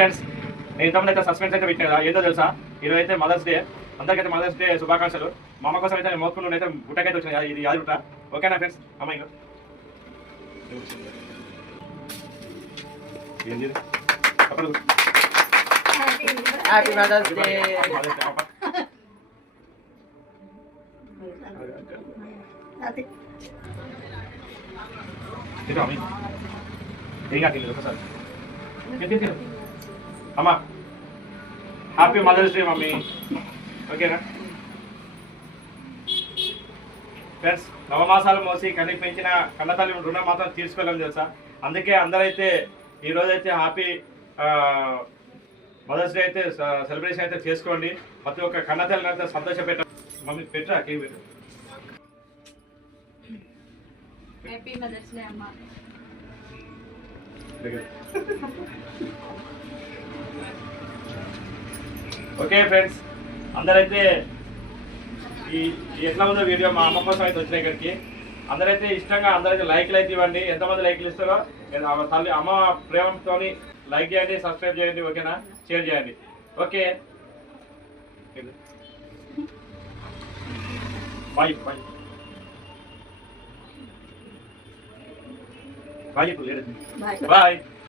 friends నేను ఇంతకుముందు అయితే సస్పెన్స్ అయితే పెట్టిన కదా ఏదో తెలుసా ఈరోజు అయితే మదర్స్ డే అందరికైతే మదర్స్ డే శుభాకాంక్షలు మా అమ్మ కోసం అయితే మోసుకుని అయితే గుట్టకైతే వచ్చినాయి ఇది యాది గుట్ట ఓకేనా ఫ్రెండ్స్ అమ్మ ఇంకా హ్యాపీ మదర్స్ డే అమ్మా హ్యాపీ మదర్స్ డే మమ్మీ ఓకేనా ఫ్రెండ్స్ నవమాసాలు మోసి కళ్ళకి పెంచిన కన్నతల్లి రుణం మాత్రం తీసుకోలేము తెలుసా అందుకే అందరైతే ఈరోజు అయితే హ్యాపీ మదర్స్ డే అయితే సెలబ్రేషన్ అయితే చేసుకోండి ప్రతి ఒక్క కన్నతల్లిని అయితే సంతోష పెట్ట మమ్మీ పెట్టరా కేక్ పెట్టు హ్యాపీ మదర్స్ డే అమ్మా ఓకే ఫ్రెండ్స్ అందరైతే ఈ ఎట్లా ఉందో వీడియో మా అమ్మ కోసం అయితే వచ్చిన ఇక్కడికి అందరైతే ఇష్టంగా అందరైతే లైక్లు అయితే ఇవ్వండి ఎంతమంది లైక్లు ఇస్తారో తల్లి అమ్మ ప్రేమతో లైక్ చేయండి సబ్స్క్రైబ్ చేయండి ఓకేనా షేర్ చేయండి okay bye bye bye bye